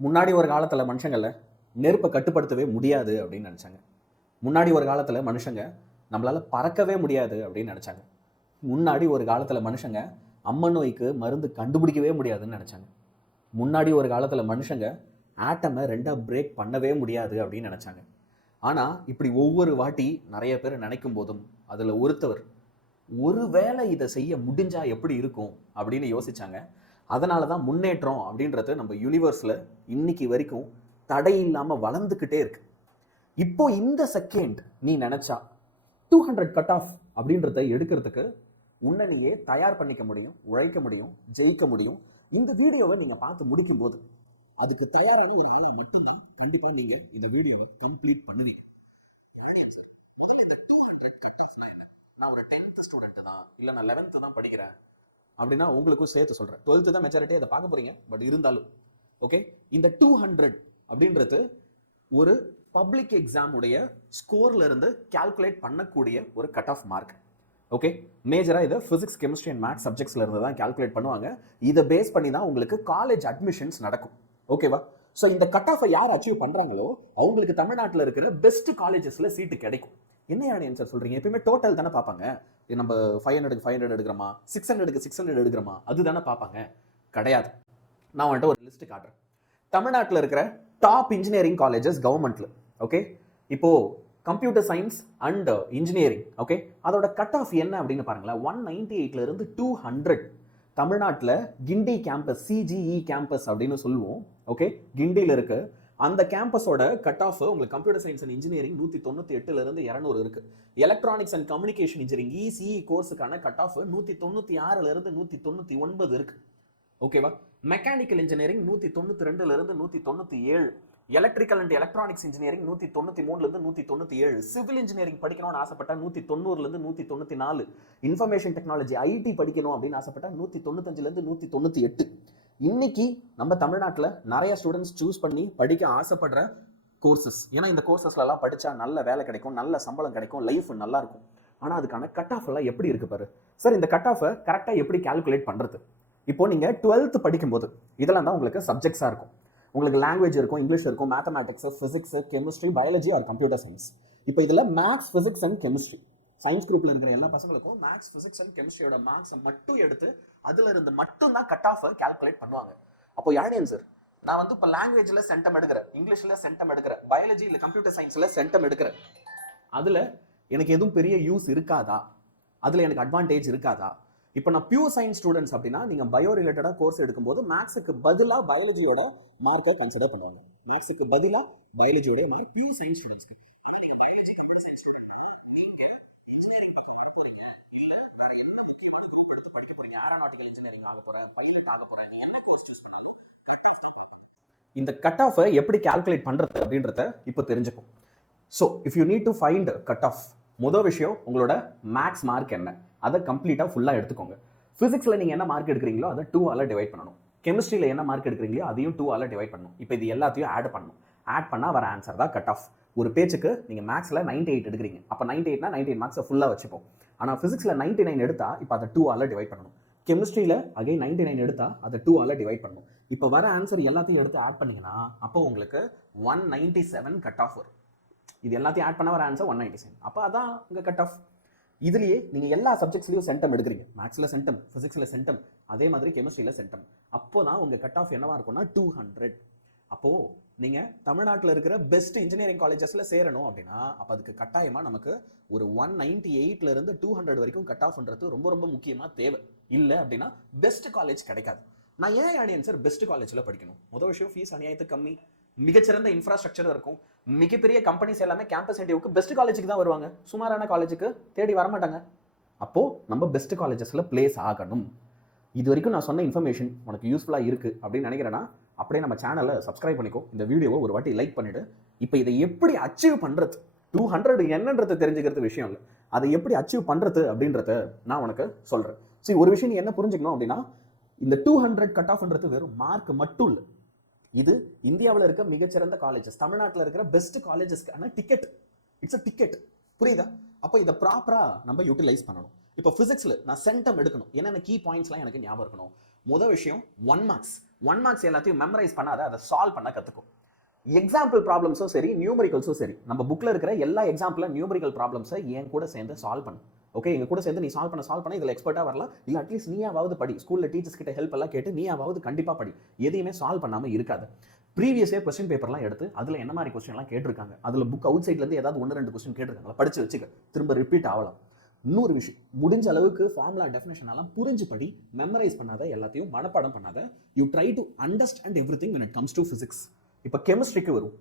முன்னாடி ஒரு காலத்தில் மனுஷங்களை நெருப்பை கட்டுப்படுத்தவே முடியாது அப்படின்னு நினச்சாங்க. முன்னாடி ஒரு காலத்தில் மனுஷங்க நம்மளால் பறக்கவே முடியாது அப்படின்னு நினச்சாங்க. முன்னாடி ஒரு காலத்தில் மனுஷங்க அம்ம நோய்க்கு மருந்து கண்டுபிடிக்கவே முடியாதுன்னு நினச்சாங்க. முன்னாடி ஒரு காலத்தில் மனுஷங்க ஆட்டமை ரெண்டாக பிரேக் பண்ணவே முடியாது அப்படின்னு நினச்சாங்க. ஆனால் இப்படி ஒவ்வொரு வாட்டி நிறைய பேர் நினைக்கும் போதும் அதில் ஒருத்தவர் ஒருவேளை இதை செய்ய முடிஞ்சா எப்படி இருக்கும் அப்படின்னு யோசிச்சாங்க. அதனால தான் முன்னேற்றம் அப்படின்றது நம்ம யூனிவர்ஸில் இன்னைக்கு வரைக்கும் தடை இல்லாமல் வளர்ந்துக்கிட்டே இருக்கு. இப்போ இந்த செகண்ட் நீ நினைச்சா 200 கட் ஆஃப் அப்படின்றத எடுக்கிறதுக்கு உன்னை நீயே தயார் பண்ணிக்க முடியும், உழைக்க முடியும், ஜெயிக்க முடியும். இந்த வீடியோவை நீங்கள் பார்த்து முடிக்கும் போது அதுக்கு தயாரான ஒரு ஆளை மட்டும்தான் கண்டிப்பாக நீங்கள் இந்த வீடியோவை கம்ப்ளீட் பண்ணுவீங்க. இந்த 200 கட் ஆஃப் நான் ஒரு 10th ஸ்டூடெண்ட் தான், இல்லை நான் 11th தான் படிக்கிறேன் அப்படின்னா உங்களுக்கும் சேர்த்து சொல்கிறேன். 12th தான் மெச்சாரிட்டி, அதை பார்க்க போறீங்க. பட் இருந்தாலும் ஓகே, இந்த 200 அப்படின்றது ஒரு பப்ளிக் எக்ஸாம் உடைய ஸ்கோர்ல இருந்து கால்குலேட் பண்ணக்கூடிய ஒரு கட் ஆஃப் மார்க். ஓகே, மேஜரா இதை பிசிக்ஸ், கெமிஸ்ட்ரி அண்ட் மேத்ஸ் சப்ஜெக்ட்ஸ்ல இருந்து தான் கால்குலேட் பண்ணுவாங்க. இதை பேஸ் பண்ணி தான் உங்களுக்கு காலேஜ் அட்மிஷன்ஸ் நடக்கும். ஓகேவா? ஸோ இந்த கட் ஆஃபை யார் அச்சீவ் பண்றாங்களோ அவங்களுக்கு தமிழ்நாட்டில் இருக்கிற பெஸ்ட் காலேஜஸ்ல சீட்டு கிடைக்கும். என்ன ஆன்சர் சொல்றீங்க? எப்பயுமே டோட்டல் தானே பார்ப்பாங்க. நம்ம 500க்கு 500 எடுக்கிறோமா, 600க்கு 600 எடுக்கிறோமா, அதுதானே பார்ப்பாங்க. கிடையாது. நான் வந்துட்டு ஒரு லிஸ்ட் காட்டுறேன். தமிழ்நாட்டில் இருக்கிற டாப் இன்ஜினியரிங் காலேஜஸ் கவர்மெண்ட்ல. ஓகே, இப்போ computer science and engineering, okay, அதோட கட் ஆஃப் என்ன அப்படின்னு பாருங்களேன். 198ல இருந்து 200. தமிழ்நாட்டில் கிண்டி கேம்பஸ், சிஜிஇ கேம்பஸ் அப்படின்னு சொல்லுவோம். ஓகே, கிண்டியில் இருக்கு. அந்த கேம்பஸோட கட் ஆஃப் உங்களுக்கு கம்ப்யூட்டர் சயின்ஸ் அண்ட் இன்ஜினியரிங் 198ல இருந்து 200 இருக்கு. Electronics and communication engineering ECE கோர்ஸுக்கான கட் ஆஃப் 196ல இருந்து 199 இருக்கு. ஓகேவா? மெக்கானிக்கல் இன்ஜினியரிங் 192ல இருந்து 197. எலக்ட்ரிக்கல் அண்ட் எலக்ட்ரானிக்ஸ் இன்ஜினியரிங் 193ல இருந்து 197. சிவில் இன்ஜினியரிங் படிக்கணும்னு ஆசைப்பட்டா 190ல இருந்து 194. இன்ஃபர்மேஷன் டெக்னாலஜி ஐடி படிக்கணும் அப்படின்னு ஆசைப்பட்டா 195ல இருந்து 198. இன்னைக்கு நம்ம தமிழ்நாட்டில் நிறைய ஸ்டூடெண்ட்ஸ் சூஸ் பண்ணி படிக்க ஆசைப்படுற கோர்சஸ், ஏன்னா இந்த கோர்சஸ்ல எல்லாம் படிச்சா நல்ல வேலை கிடைக்கும், நல்ல சம்பளம் கிடைக்கும், லைஃப் நல்லா இருக்கும். ஆனா அதுக்கான கட் ஆஃப் எல்லாம் எப்படி இருக்கு பாரு சார். இந்த கட் ஆஃப் கரெக்டா எப்படி கால்குலேட் பண்றது? இப்போ நீங்க 12th படிக்கும்போது இதெல்லாம் தான் உங்களுக்கு சப்ஜெக்ட்ஸா இருக்கும். உங்களுக்கு லாங்குவேஜ் இருக்கும், இங்கிலீஷ் இருக்கும், mathematics, physics, chemistry, biology R computer science. இப்போ இதுல maths, physics and chemistry, science குரூப்ல இருக்கிற எல்லா பசங்களுக்கும் மேத்ஸ், பிசிக்ஸ் அண்ட் கெமிஸ்ட்ரியோட மார்க்ஸ் மட்டும் எடுத்து அதுல இருந்து மட்டும் தான் கட் ஆஃப் கால்குலேட் பண்ணுவாங்க. அப்போ யார் சார், நான் வந்து இப்போ லாங்குவேஜ்ல சென்டம் எடுக்கிறேன், இங்கிலீஷ்ல சென்டம் எடுக்கிறேன், பயாலஜி இல்ல கம்ப்யூட்டர் சயின்ஸ்ல சென்டம் எடுக்கிறேன், அதுல எனக்கு எதுவும் பெரிய யூஸ் இருக்காதா? அதுல எனக்கு அட்வான்டேஜ் இருக்காதா? இப்போ நான் பியூர் சயின்ஸ் ஸ்டூடெண்ட்ஸ் அப்படின்னா நீங்கள் பயோ ரிலேட்டடாக கோர்ஸ் எடுக்கும்போது மேக்ஸுக்கு பதிலாக பயாலஜியோட மார்க்கை கன்சிடர் பண்ணுவாங்க. மேக்ஸுக்கு பதிலாக பயாலஜியோட மார்க் பியூர் சயின்ஸ் ஸ்டூடெண்ட்ஸ்க்கு. இந்த கட் ஆஃப் எப்படி கால்குலேட் பண்றது அப்படின்றத இப்போ தெரிஞ்சுக்கும். So if you need to find cut off, முதல் விஷயம் உங்களோட மேக்ஸ் மார்க் என்ன, அதை கம்ப்ளீட்டாக ஃபுல்லாக எடுத்துக்கோங்க. ஃபிசிக்ஸில் நீங்கள் என்ன மார்க் எடுக்கிறீங்களோ அதை 2ஆல் டிவைட் பண்ணணும். கெமிஸ்ட்ரியில் என்ன மார்க் எடுக்கிறீங்களோ அதையும் 2ஆல் டிவைட் பண்ணணும். இப்போ இது எல்லாத்தையும் ஆட் பண்ணணும். ஆட் பண்ணால் வர ஆன்சர் தான் கட் ஆஃப். ஒரு பேச்சுக்கு நீங்கள் மேக்ஸில் 98 எடுக்கிறீங்க, அப்போ 98னா 98 மார்க்ஸை ஃபுல்லாக வச்சுப்போம். ஆனால் ஃபிசிக்ஸில் 99 எடுத்தா இப்போ அதை 2ஆல் டிவைட் பண்ணணும். கெமிஸ்ட்ரியில் அகைன் 99 எடுத்தா அதை 2ஆல் டிவைட் பண்ணணும். இப்போ வர ஆன்சர் எல்லாத்தையும் எடுத்து ஆட் பண்ணீங்கன்னா அப்போ உங்களுக்கு 197 கட் ஆஃப் வரும். இது எல்லாத்தையும் ஆட் பண்ண வர ஆன்சர் 197. அப்போ அதான் உங்கள் கட் ஆஃப். இதுலயே நீங்க எல்லா சப்ஜெக்ட்ஸ்லயும் சென்டம் எடுக்கிறீங்க. மேத்ஸ்ல சென்டம், பிசிக்ஸ்ல சென்டம், அதே மாதிரி கெமிஸ்ட்ரியில சென்டம். அப்போதான் உங்க கட் ஆஃப் என்னவா இருக்கும்னா 200. அப்போ நீங்க தமிழ்நாட்டில் இருக்கிற பெஸ்ட் இன்ஜினியரிங் காலேஜஸ்ல சேரணும் அப்படின்னா அப்ப அதுக்கு கட்டாயமா நமக்கு ஒரு 198ல இருந்து 200 வரைக்கும் கட் ஆஃப்ன்றது ரொம்ப ரொம்ப முக்கியமா தேவை. இல்ல அப்படின்னா பெஸ்ட் காலேஜ் கிடைக்காது. நான் ஏன் ஆடியன்சர் பெஸ்ட் காலேஜ்ல படிக்கணும்? முதல் விஷயம், ஃபீஸ் அநியாயத்துக்கு கம்மி, மிகச்சிறந்த இன்ஃப்ராஸ்ட்ரக்சர் இருக்கும், மிகப்பெரிய கம்பெனிஸ் எல்லாமே கேம்பஸ் இன்டர்வியூக்கு பெஸ்ட் காலேஜுக்கு தான் வருவாங்க, சுமாரான காலேஜுக்கு தேடி வரமாட்டாங்க. அப்போ நம்ம பெஸ்ட் காலேஜஸ்ல பிளேஸ் ஆகணும். இது வரைக்கும் நான் சொன்ன இன்ஃபர்மேஷன் உனக்கு யூஸ்ஃபுல்லா இருக்கு அப்படின்னு நினைக்கிறேன்னா அப்படியே நம்ம சேனலை சப்ஸ்கிரைப் பண்ணிக்கோ, இந்த வீடியோவை ஒரு வாட்டி லைக் பண்ணிடு. இப்போ இதை எப்படி அச்சீவ் பண்றது, 200 என்னன்றது தெரிஞ்சுக்கிறது விஷயம் இல்லை, அதை எப்படி அச்சீவ் பண்றது அப்படின்றத நான் உனக்கு சொல்றேன். சரி, ஒரு விஷயம் நீ என்ன புரிஞ்சுக்கணும் அப்படின்னா, இந்த 200 கட் ஆஃப்ன்றது வெறும் மார்க் மட்டும் இல்லை, இது இந்தியாவில் இருக்க மிகச்சிறந்த காலேஜஸ், தமிழ்நாட்டில் இருக்கிற பெஸ்ட் காலேஜஸ்க்கான டிக்கெட். It's a ticket. புரியுதா? அப்போ இதை ப்ராப்பரா நம்ம யூட்டிலைஸ் பண்ணணும். இப்போ பிசிக்ஸ்ல நான் சென்டம் எடுக்கணும், என்னென்ன கீ பாயிண்ட்ஸ்லாம் எனக்கு ஞாபகம் இருக்கணும். முதல் விஷயம் 1 மார்க்ஸ். 1 மார்க்ஸ் எல்லாத்தையும் மெமரைஸ் பண்ணாத, அதை சால்வ் பண்ண கற்றுக்கும். எக்ஸாம்பிள் ப்ராப்ளம்ஸும் சரி, நியூமரிக்கல்ஸும் சரி, நம்ம புக்கில் இருக்கிற எல்லா எக்ஸாம்பிள் நியூமரிக்கல் ப்ராப்ளம்ஸை என் கூட சேர்ந்து சால்வ் பண்ணு. ஓகே, எங்க கூட சேர்ந்து நீ சால்வ் பண்ண இதில் எக்ஸ்பர்ட்டாக வரலாம். இல்லை அட்லீஸ்ட் நீயாவது படி, ஸ்கூலில் டீச்சர்ஸ் கிட்ட ஹெல்ப் எல்லாம் கேட்டு நீயாவது கண்டிப்பாக படி. எதையுமே சால்வ் பண்ணாமல் இருக்காது. ப்ரீவியஸ் இயர் கொஸ்டின் பேப்பர்லாம் எடுத்து அதில் என்ன மாதிரி கொஸ்டின்லாம் கேட்டிருக்காங்க, அதில் புக் அவுட் சைட்லேருந்து ஏதாவது 1-2 கொஸ்டின் கேட்டிருக்காங்களா, படிச்சு வச்சுக்க, திரும்ப ரிப்பீட் ஆகலாம். இன்னொரு விஷயம், முடிஞ்ச அளவுக்கு ஃபார்முலா டெஃபினேஷன் எல்லாம் புரிஞ்சு படி, மெமரைஸ் பண்ணாத, எல்லாத்தையும் மனப்பாடம் பண்ணாத. You try to understand everything when it comes to physics. இப்போ கெமிஸ்ட்ரிக்கு வரும்.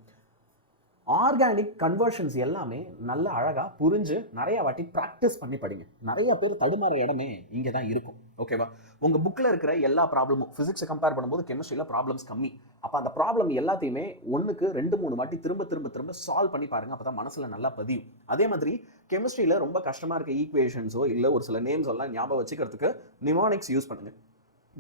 ஆர்கானிக் கன்வர்ஷன்ஸ் எல்லாமே நல்ல அழகாக புரிஞ்சு நிறைய வாட்டி ப்ராக்டிஸ் பண்ணி படிங்க. நிறைய பேர் தடுமாற இடமே இங்கே தான் இருக்கும். ஓகேவா? உங்கள் புக்கில் இருக்கிற எல்லா ப்ராப்ளமும் ஃபிசிக்ஸை கம்பேர் பண்ணும்போது கெமிஸ்ட்ரியில் ப்ராப்ளம்ஸ் கம்மி. அப்போ அந்த ப்ராப்ளம் எல்லாத்தையுமே 1க்கு 2-3 வாட்டி திரும்ப சால்வ் பண்ணி பாருங்க. அப்போ தான் மனசில் நல்லா பதியும். அதே மாதிரி கெமிஸ்ட்ரியில் ரொம்ப கஷ்டமாக இருக்க ஈக்குவேஷன்ஸோ இல்லை ஒரு சில நேம்ஸ் எல்லாம் ஞாபகம் வச்சுக்கிறதுக்கு நிமோனிக்ஸ் யூஸ் பண்ணுங்கள்.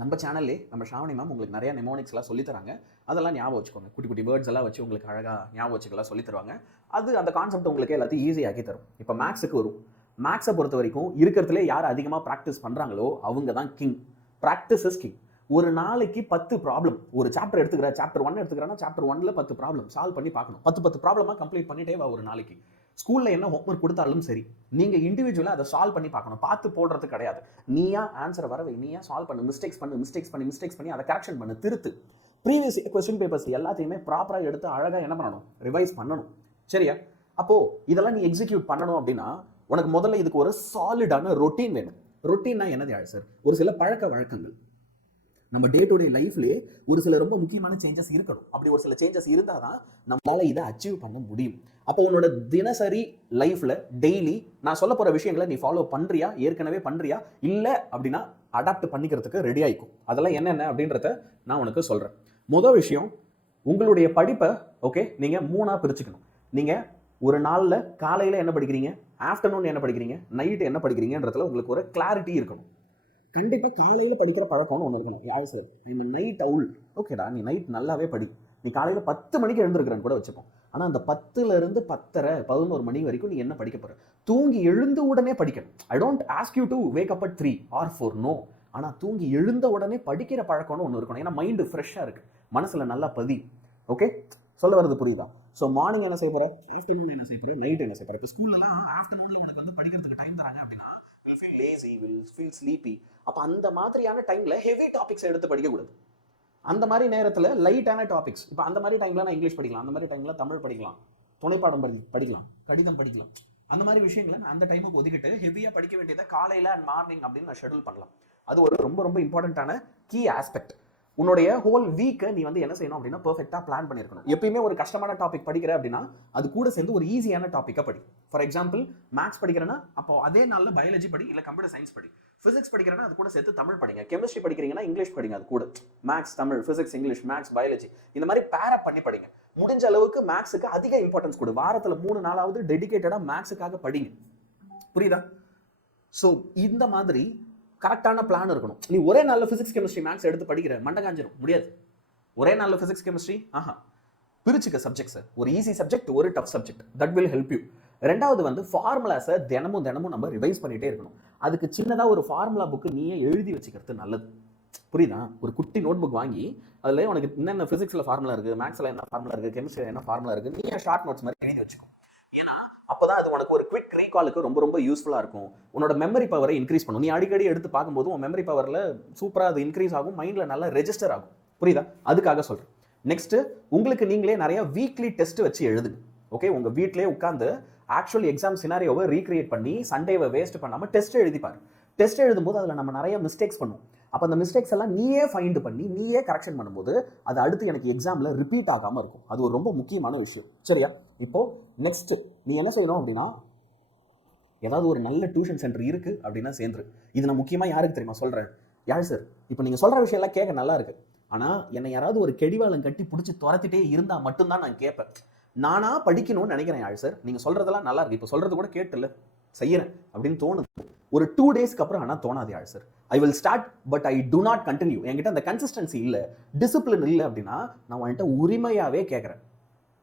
நம்ம சேனல்லே நம்ம ஷாவணி மேம் உங்களுக்கு நிறைய நிமோனிக்ஸ்லாம் சொல்லித்தராங்க. அதெல்லாம் ஞாபகம் வச்சுக்கோங்க. குட்டி குட்டி வேர்ட்ஸ் எல்லாம் வச்சு உங்களுக்கு அழகாக ஞாபகம் வச்சுக்கலாம் சொல்லி தருவாங்க. அது அந்த கான்செப்ட் உங்களுக்கு எல்லாத்தையும் ஈஸியாக்கி தரும். இப்போ மேக்ஸுக்கு வரும். மேக்ஸை பொறுத்த வரைக்கும் இருக்கிறதுலே யார் அதிகமாக ப்ராக்டிஸ் பண்ணுறாங்களோ அவங்க தான் கிங். Practice is king. ஒரு நாளைக்கு 10 ப்ராப்ளம், ஒரு சாப்டர் எடுத்துக்கிற, சாப்டர் 1 எடுத்துக்கிறேன்னா சாப்டர் 1ல் 10 ப்ராப்ளம் சால்வ் பண்ணி பார்க்கணும். 10 ப்ராப்ளமாக கம்ப்ளீட் பண்ணிட்டே வா ஒரு நாளைக்கு. ஸ்கூலில் என்ன ஹோம்ஒர்க் கொடுத்தாலும் சரி, நீங்கள் இண்டிவிஜுவலாக அதை சால்வ் பண்ணி பார்க்கணும். பார்த்து போடுறது கிடையாது. நீயா ஆன்சரை வரவை, நீயா சால்வ் பண்ணு, மிஸ்டேக்ஸ் பண்ணி அதை கரெக்ஷன் பண்ணு, திருத்து. ப்ரீவியஸ் கொஸ்டின் பேப்பர்ஸ் எல்லாத்தையுமே ப்ராப்பராக எடுத்து அழகாக என்ன பண்ணணும், ரிவைஸ் பண்ணணும். சரியா? அப்போது இதெல்லாம் நீ எக்ஸிக்யூட் பண்ணணும் அப்படின்னா உனக்கு முதல்ல இதுக்கு ஒரு சாலிடான ரொட்டீன் வேணும். ரொட்டீன்னா என்னது சார்? ஒரு சில பழக்க வழக்கங்கள். நம்ம டே டு டே லைஃப்லேயே ஒரு சில ரொம்ப முக்கியமான சேஞ்சஸ் இருக்கணும். அப்படி ஒரு சில சேஞ்சஸ் இருந்தால் தான் நம்மளால இதை அச்சீவ் பண்ண முடியும். அப்போ உன்னோட தினசரி லைஃப்பில் டெய்லி நான் சொல்ல போகிற விஷயங்களை நீ ஃபாலோ பண்ணுறியா, ஏற்கனவே பண்ணுறியா, இல்லை அப்படின்னா அடாப்ட் பண்ணிக்கிறதுக்கு ரெடி ஆகிக்கும். அதெல்லாம் என்னென்ன அப்படின்றத நான் உனக்கு சொல்கிறேன். முதல் விஷயம், உங்களுடைய படிப்பை ஓகே நீங்கள் 3ஆக பிரிச்சுக்கணும். நீங்கள் ஒரு நாளில் காலையில் என்ன படிக்கிறீங்க, ஆஃப்டர்நூன் என்ன படிக்கிறீங்க, நைட்டு என்ன படிக்கிறீங்கன்றதுல உங்களுக்கு ஒரு கிளாரிட்டி இருக்கணும். கண்டிப்பாக காலையில் படிக்கிற பழக்கம்னு ஒன்று இருக்கணும். யார் சார்? நம்ம நைட் அவுல். ஓகேடா, நீ நைட் நல்லாவே படி. நீ காலையில் 10 மணிக்கு எழுந்திருக்கிறேன்னு கூட வச்சுப்போம். ஆனால் அந்த 10லேருந்து 10:30 11 மணி வரைக்கும் நீ என்ன படிக்க போகிற? தூங்கி எழுந்த உடனே படிக்கணும். I don't ask you to wake up at 3 or 4, no. ஆனால் தூங்கி எழுந்த உடனே படிக்கிற பழக்கம்னு ஒன்று இருக்கணும். ஏன்னா மைண்டு ஃப்ரெஷ்ஷாக இருக்குது, மனசில் நல்லா பதி. ஓகே, சொல்ல வரது புரியுதா? ஸோ மார்னிங் என்ன செய்ய போகிற, ஆஃப்டர்நூன் என்ன செய்ய போகிற, நைட் என்ன செய்ய போகிற. இப்போ ஸ்கூல்லலாம் ஆஃப்டர்நூனில் உனக்கு வந்து படிக்கிறதுக்கு டைம் தராங்க அப்படின்னா will feel lazy, will feel sleepy. அப்போ அந்த மாதிரியான டைமில் ஹெவி டாபிக்ஸ் எடுத்து படிக்கக்கூடாது. அந்த மாதிரி நேரத்தில் லைட்டான டாபிக்ஸ், இப்போ அந்த மாதிரி டைமில் நான் இங்கிலீஷ் படிக்கலாம், அந்த மாதிரி டைமில் தமிழ் படிக்கலாம், துணைப்பாடம் படிக்கலாம், கடிதம் படிக்கலாம். அந்த மாதிரி விஷயங்களை நான் அந்த டைமுக்கு ஒதுக்கிட்டு ஹெவியாக படிக்க வேண்டியதை காலையில் அண்ட் மார்னிங் அப்படின்னு நான் ஷெடியூல் பண்ணலாம். அது ஒரு ரொம்ப ரொம்ப இம்பார்ட்டண்ட்டான கீ ஆஸ்பெக்ட். உன்னுடைய ஹோல் வீக்கை நீ வந்து என்ன செய்யணும் அப்படின்னா பெர்ஃபெக்டாக பிளான் பண்ணியிருக்கணும். எப்பயுமே ஒரு கஷ்டமான டாபிக் படிக்கிற அப்படின்னா அது கூட சேர்ந்து ஒரு ஈஸியான டாப்பிக்கை படி. ஃபார் எக்ஸாம்பிள் மேக்ஸ் படிக்கிறேன்னா அப்போ அதே நாளில் பயாலஜி படி, இல்லை கம்ப்யூட்டர் சயின்ஸ் படி. ஃபிசிக்ஸ் படிக்கிறேன்னா அது கூட சேர்த்து தமிழ் படிங்க. கெமிஸ்ட்ரி படிக்கிறீங்கன்னா இங்கிலீஷ் படிங்க. அது கூட maths Tamil, physics English, maths biology, இந்த மாதிரி பேரப் பண்ணி படிங்க. முடிஞ்ச அளவுக்கு மேக்ஸுக்கு அதிக இம்பார்ட்டன்ஸ் கொடு. வாரத்தில் 3 நாளாவது டெடிகேட்டடாக மேக்ஸுக்காக படிங்க. புரியுதா? ஸோ இந்த மாதிரி கரெக்டான பிளான் இருக்கணும். நீ ஒரே நாளில் ஃபிசிக்ஸ் கெமிஸ்ட்ரி மேக்ஸ் எடுத்து படிக்கிற மண்டகாஞ்சிரும், முடியாது. ஒரே நாளில் ஃபிசிக்ஸ் கெமிஸ்ட்ரி பிரிச்சுக்க சப்ஜெக்ட்ஸை. ஒரு ஈஸி சப்ஜெக்ட், ஒரு tough subject. That will help you. ரெண்டாவது வந்து ஃபார்முலாஸை தினமும் நம்ம ரிவைஸ் பண்ணிகிட்டே இருக்கணும். அதுக்கு சின்னதாக ஒரு ஃபார்முலா புக்கு நீயே எழுதி வச்சுக்கிறது நல்லது. புரியுதா? ஒரு குட்டி நோட் புக் வாங்கி அதில் உனக்கு என்னென்ன ஃபிசிக்ஸில் ஃபார்முலா இருக்குது, மேக்ஸில் என்ன ஃபார்முலா இருக்குது, கெமிஸ்ட்ரியில் என்ன ஃபார்முலா இருக்குது, நீ ஷார்ட் நோட்ஸ் மாதிரி எழுதி வச்சுக்கோ. ஏன்னா அப்போதான் அது உனக்கு ஒரு குவிக் ரீகாலுக்கு ரொம்ப ரொம்ப யூஸ்ஃபுல்லாக இருக்கும். உன்னோட மெமரி பவரை இன்க்ரீஸ் பண்ணும். நீ அடிக்கடி எடுத்து பார்க்கும்போது உன் மெமரி பவரில் சூப்பராக அது இன்க்ரீஸ் ஆகும், மைண்டில் நல்லா ரெஜிஸ்டர் ஆகும். புரியுதா? அதுக்காக சொல்கிறேன். நெக்ஸ்ட்டு, உங்களுக்கு நீங்களே நிறைய வீக்லி டெஸ்ட் வச்சு எழுதுங்க. ஓகே, உங்கள் வீட்டிலே உட்காந்து ஆக்சுவல் எக்ஸாம் சினாரியோவை ரீக்ரியேட் பண்ணி சண்டேவை வேஸ்ட் பண்ணாமல் டெஸ்ட் எழுதிப்பார். டெஸ்ட் எழுதும்போது அதில் நம்ம நிறைய மிஸ்டேக்ஸ் பண்ணுவோம். அப்போ அந்த மிஸ்டேக்ஸ் எல்லாம் நீயே ஃபைண்ட் பண்ணி நீயே கரெக்ஷன் பண்ணும்போது அது அடுத்து எனக்கு எக்ஸாமில் ரிப்பீட் ஆகாமல் இருக்கும். அது ஒரு ரொம்ப முக்கியமான விஷயம். சரியா? இப்போது நெக்ஸ்ட்டு நீ என்ன செய்யணும் அப்படின்னா, ஏதாவது ஒரு நல்ல டியூஷன் சென்டர் இருக்குது அப்படின்னா சேர்ந்துரு. இது நான் முக்கியமாக யாருக்கு தெரியுமா சொல்கிறேன்? யார் சார்? இப்போ நீங்கள் சொல்கிற விஷயம்லாம் கேட்க நல்லா இருக்குது. ஆனால் என்னை யாராவது ஒரு கெடிவாளம் கட்டி பிடிச்சி துரத்திட்டே இருந்தால் மட்டும்தான் நான் கேட்பேன். நானாக படிக்கணும்னு நினைக்கிறேன். யார் சார்? நீங்கள் சொல்கிறதெல்லாம் நல்லா இருக்குது, இப்போ சொல்கிறது கூட கேட்டுல செய்யறேன் அப்படின்னு தோணுது. ஒரு 2 டேஸ்க்கு அப்புறம் ஆனால் தோணாது. யார் sir? I will start but I to not continue. என்கிட்ட அந்த கன்சிஸ்டன்சி இல்லை, டிசிப்ளின் இல்லை அப்படின்னா நான் வந்துட்டு உரிமையாகவே கேட்குறேன்,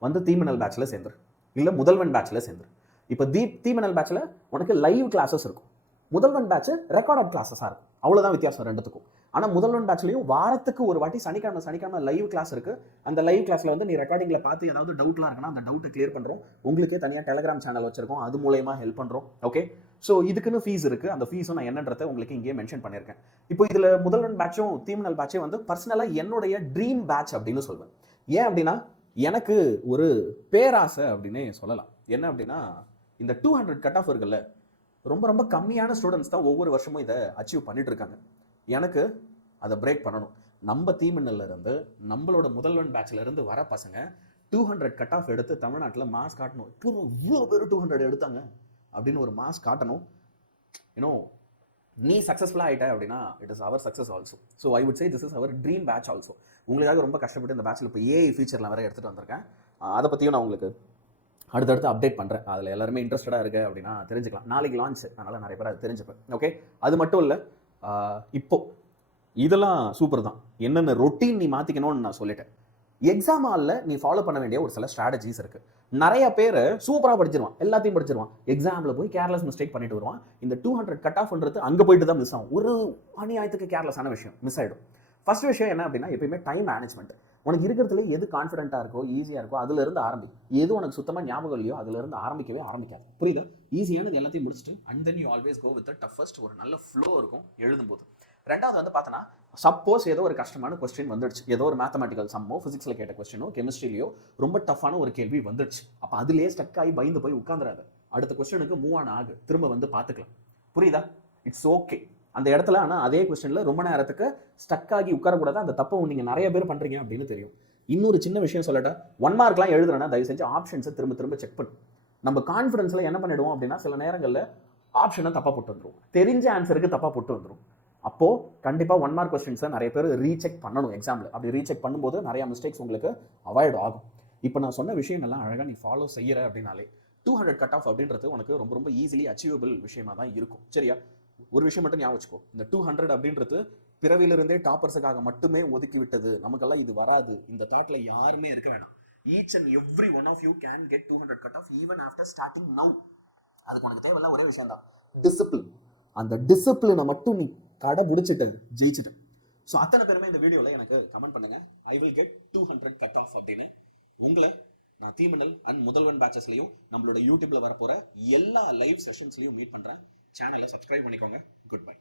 வந்து தீமினல் பேட்சில் சேர்ந்துரு, இல்லை முதல்வன் பேட்சில் சேர்ந்துரு. இப்போ தீமினல் பேட்சில் உனக்கு லைவ் கிளாஸஸ் இருக்கும், முதல்வன் பேட்ச் ரெக்கார்டட் கிளாஸஸாக இருக்கும். அவ்வளோதான் வித்தியாசம் ரெண்டுத்துக்கும். ஆனால் முதல்வன் பேட்ச்லையும் வாரத்துக்கு ஒரு வாட்டி சனிக்கிழமை லைவ் கிளாஸ் இருக்கு. அந்த லைவ் கிளாஸ்ல வந்து நீ ரெக்கார்டிங்ல பார்த்து ஏதாவது டவுட்லாம் இருக்குன்னா அந்த டவுட்டை கிளியர் பண்றோம். உங்களுக்கே தனியாக டெலிகிராம் சேனல் வச்சிருக்கோம், அது மூலயமா ஹெல்ப் பண்றோம். ஓகே, ஸோ இதுக்குன்னு ஃபீஸ் இருக்கு. அந்த ஃபீஸும் நான் என்னன்றதை உங்களுக்கு இங்கே மென்ஷன் பண்ணியிருக்கேன். இப்போ இதுல முதல்வன் பேட்சும் தீமினல் பேட்சும் வந்து பர்சனலாக என்னுடைய ட்ரீம் பேட்ச் அப்படின்னு சொல்வேன். ஏன் அப்படின்னா எனக்கு ஒரு பேராசை அப்படின்னே சொல்லலாம். என்ன அப்படின்னா இந்த 200 கட் ஆஃப் இருக்குல்ல, ரொம்ப ரொம்ப கம்மியான ஸ்டூடெண்ட்ஸ் தான் ஒவ்வொரு வருஷமும் இதை அச்சீவ் பண்ணிட்டு இருக்காங்க. எனக்கு அதை பிரேக் பண்ணணும். நம்ம தீமின்னல்ல இருந்து நம்மளோட முதல்வன் பேட்ச்ல இருந்து வர பசங்க 200 கட் ஆஃப் எடுத்து தமிழ்நாட்டில் மாஸ் காட்டணும். இப்போ இவ்வளோ பேர் 200 எடுத்தாங்க அப்படின்னு ஒரு மாஸ் காட்டணும். யூனோ நீ சக்ஸஸ்ஃபுல்லாக ஆகிட்ட அப்படின்னா it is our success also. So I would say this is our dream batch also. உங்களுக்காக ரொம்ப கஷ்டப்பட்டு இந்த பேட்சில் இப்போ ஏஐ ஃபீச்சர்லாம் வேறு எடுத்துகிட்டு வந்திருக்கேன். அதை பற்றியும் நான் உங்களுக்கு அடுத்தடுத்து அப்டேட் பண்ணுறேன். அதில் எல்லாருமே இன்ட்ரெஸ்டடாக இருக்குது அப்படின்னா தெரிஞ்சுக்கலாம். நாளைக்கு லான்ச், அதனால் நிறைய பேர் அதை தெரிஞ்சுப்பேன். ஓகே, அது மட்டும் இல்லை, இப்போ இதெல்லாம் சூப்பர் தான். என்னென்ன ரொட்டீன் நீ மாற்றிக்கணும்னு நான் சொல்லிட்டேன். எக்ஸாம் ஹாலில் நீ ஃபாலோ பண்ண வேண்டிய ஒரு சில ஸ்ட்ராட்டஜிஸ் இருக்குது. நிறைய பேர் சூப்பராக படிச்சிருவான், எல்லாத்தையும் படிச்சிருவான், எக்ஸாமில் போய் கேர்லெஸ் மிஸ்டேக் பண்ணிட்டு வருவான். இந்த 200 கட் ஆஃப்ன்றது அங்கே போயிட்டு தான் மிஸ் ஆகும். ஒரு அநியாயத்துக்கு கேர்லெஸ்ஸான விஷயம் மிஸ் ஆகிடும். ஃபர்ஸ்ட் விஷயம் என்ன அப்படின்னா எப்பயுமே டைம் மேனேஜ்மெண்ட். உனக்கு இருக்கிறதுல எது கான்ஃபிடென்ட்டாக இருக்கோ, ஈஸியாக இருக்கோ, அதுலேருந்து ஆரம்பி. எது உனக்கு சுத்தமாக ஞாபகம் இல்லையோ அதுலேருந்து ஆரம்பிக்கவே ஆரம்பிக்காது. புரியுதா? ஈஸியானது எல்லாத்தையும் முடிச்சுட்டு and then you always go with the toughest. ஒரு நல்ல ஃப்ளோ இருக்கும் எழுதும்போது. ரெண்டாவது வந்து பார்த்தோன்னா, சப்போஸ் ஏதோ ஒரு கஷ்டமான கொஸ்டின் வந்துடுச்சு, ஏதோ ஒரு மேத்தமெட்டிக்கல் சம்மோ, ஃபிசிக்ஸில் கேட்ட கொஸ்டினோ, கெமிஸ்ட்ரிலையோ ரொம்ப டஃப்பான ஒரு கேள்வி வந்துடுச்சு. அப்போ அதுலேயே ஸ்டக் ஆகி பயந்து போய் உட்காந்துடாது. அடுத்த கொஸ்டினுக்கு மூவ் ஆன் ஆகு, திரும்ப வந்து பார்த்துக்கலாம். புரியுதா? இட்ஸ் ஓகே அந்த இடத்துல. ஆனால் அதே கொஸ்டினில் ரொம்ப நேரத்துக்கு ஸ்டக் ஆகி உட்காரக்கூடாது. அந்த தப்பை நீங்கள் நிறைய பேர் பண்ணுறீங்க அப்படின்னு தெரியும். இன்னொரு சின்ன விஷயம் சொல்லட்டா, 1 மார்க்லாம் எழுதுறேன்னா தயவு செஞ்சு ஆப்ஷன்ஸை திரும்ப திரும்ப செக் பண்ணு. நம்ம கான்ஃபிடன்ஸில் என்ன பண்ணிடுவோம் அப்படின்னா சில நேரங்களில் ஆப்ஷனை தப்பாக போட்டு வந்துடும், தெரிஞ்ச ஆன்சருக்கு தப்பாக போட்டு வந்துடும். அப்போது கண்டிப்பாக 1 மார்க் கொஸ்டின்ஸை நிறைய பேர் ரீசெக் பண்ணணும் எக்ஸாமில். அப்படி ரீசெக் பண்ணும்போது நிறையா மிஸ்டேக்ஸ் உங்களுக்கு அவாய்ட் ஆகும். இப்போ நான் சொன்ன விஷயங்கள்லாம் அழகாக நீ ஃபாலோ செய்கிற அப்படின்னாலே 200 கட் ஆஃப் அப்படின்றது உனக்கு ரொம்ப ரொம்ப ஈஸிலி அச்சீவபிள் விஷயமா தான் இருக்கும். சரியா? ஒரு விஷயம் மட்டும் ஞாபகம் வச்சுக்கோ, இந்த 200 அப்படின்றது பிறவிலிருந்தே டாப்பர்ஸுக்காக மட்டுமே ஒதுக்கி விட்டது. நமக்கெல்லாம் இது வராது. இந்த தாட்ல யாருமே இருக்க வேணாம். Each and every one of you can get 200 cut off even after starting now. அதுக்கு உனக்கு தேவையில்ல ஒரே விஷயம் தான், டிசிப்ளின். அந்த டிசிப்ளினை மட்டும் நீ கடைபிடிச்சிட்டு ஜெயிச்சுட்டு. ஸோ அத்தனை பேருமே இந்த வீடியோவில் எனக்கு கமெண்ட் பண்ணுங்க, I will get 200 cut of அப்படின்னு. உங்களை நான் தீமின்னல் அண்ட் முதல்வன் பேட்சஸ்லையும் நம்மளோட யூடியூப்ல வரப்போற எல்லா லைவ் செஷன்ஸ்லையும் மீட் பண்றேன். சேனலை சப்ஸ்கிரைப் பண்ணிக்கோங்க. Good bye.